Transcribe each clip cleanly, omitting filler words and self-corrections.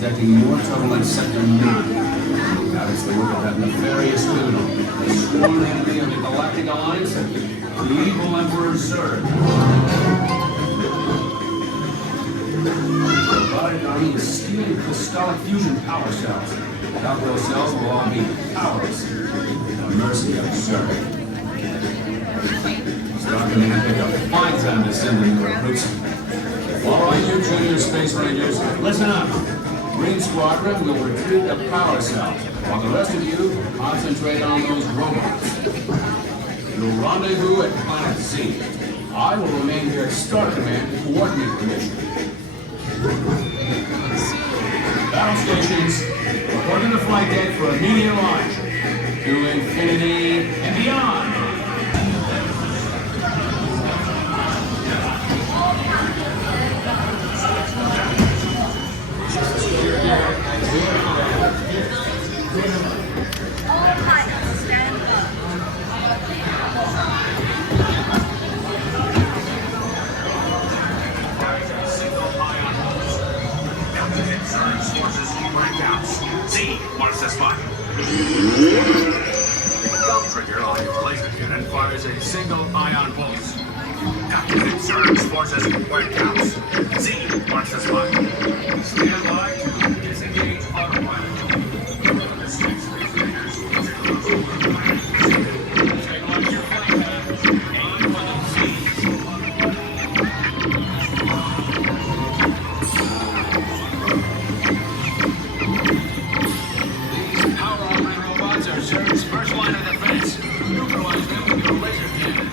detecting more trouble in Sector 9. Now it's the work of that nefarious criminal, the sworn enemy of the Galactic Alliance, the evil Emperor Zurg. Provided army is stealing crystallic fusion power cells. Without those cells, will all be powerless at the mercy of Zurg. Star Command pick up. Fine time to send in the recruits. All right, you junior space rangers, listen up. Green Squadron will retrieve the power cells, while the rest of you concentrate on those robots. You'll rendezvous at Planet Z. I will remain here at Star Command to coordinate the mission. Battle stations, report to the flight deck for immediate launch. To infinity and beyond. All pilots stand up. Forces blackouts. Z marks the spot. Belt trigger on your laser cannon fires a single ion pulse. Activate Zurg's forces blackouts. Z marks the spot. Stand by to disengage autopilot. Stabilize your flight path. Aim for the Z. Zurg's first line of defense. Neutralize them with your laser cannon.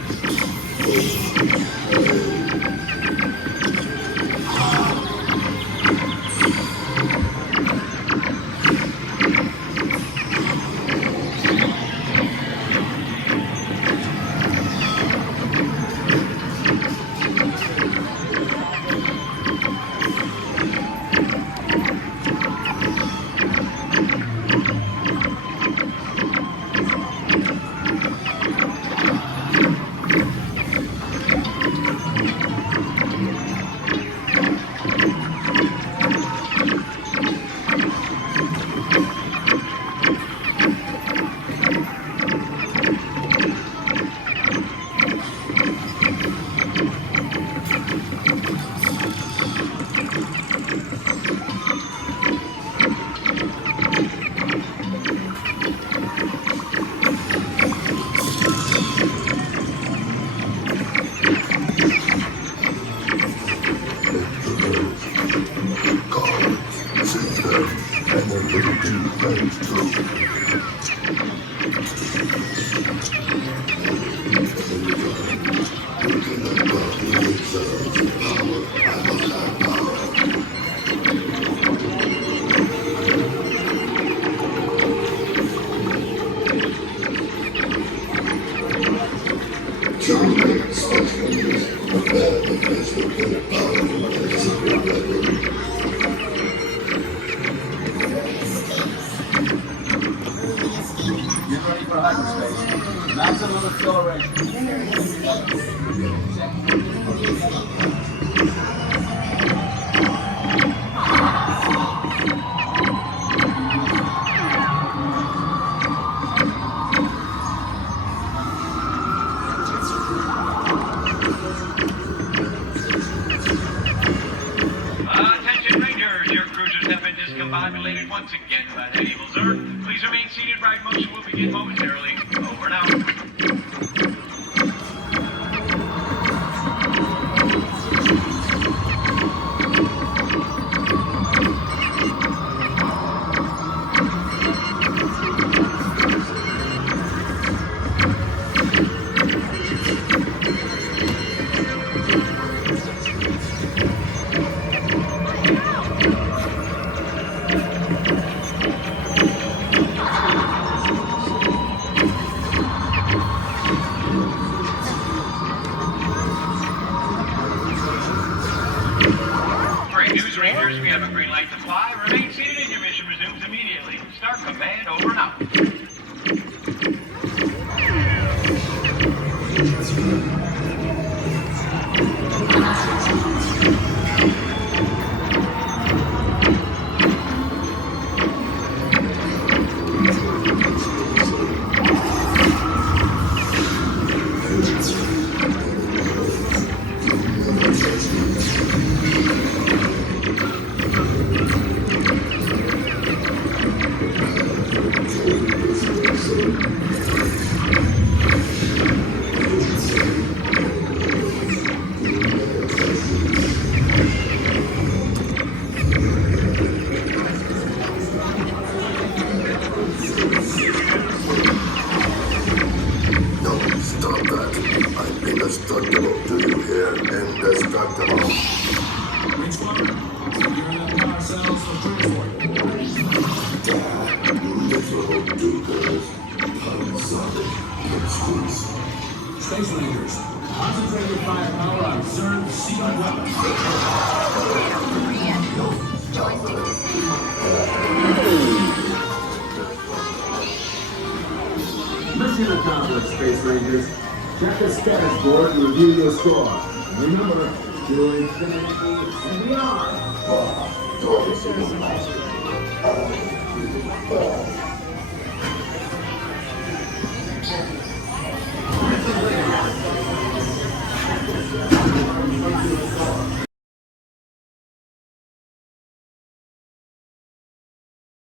Maximum acceleration. Attention Rangers, your cruisers have been discombobulated once again by that evil Zurg. Please remain seated. Ride motion will begin momentarily. Over and out. Rangers, we have a green light to fly. Remain seated and your mission resumes immediately. Start command, over and out. of that. I'm indestructible. Do you hear? Indestructible. Green Squadron, securing the power cells for transport. Miserable do-gooders. Unsonic monsters. Space Rangers, concentrate your firepower on Zurg sealed weapons. Joystick disabled. Mission accomplished, Space Rangers. Check the status board to review your score. Remember, to infinity and beyond.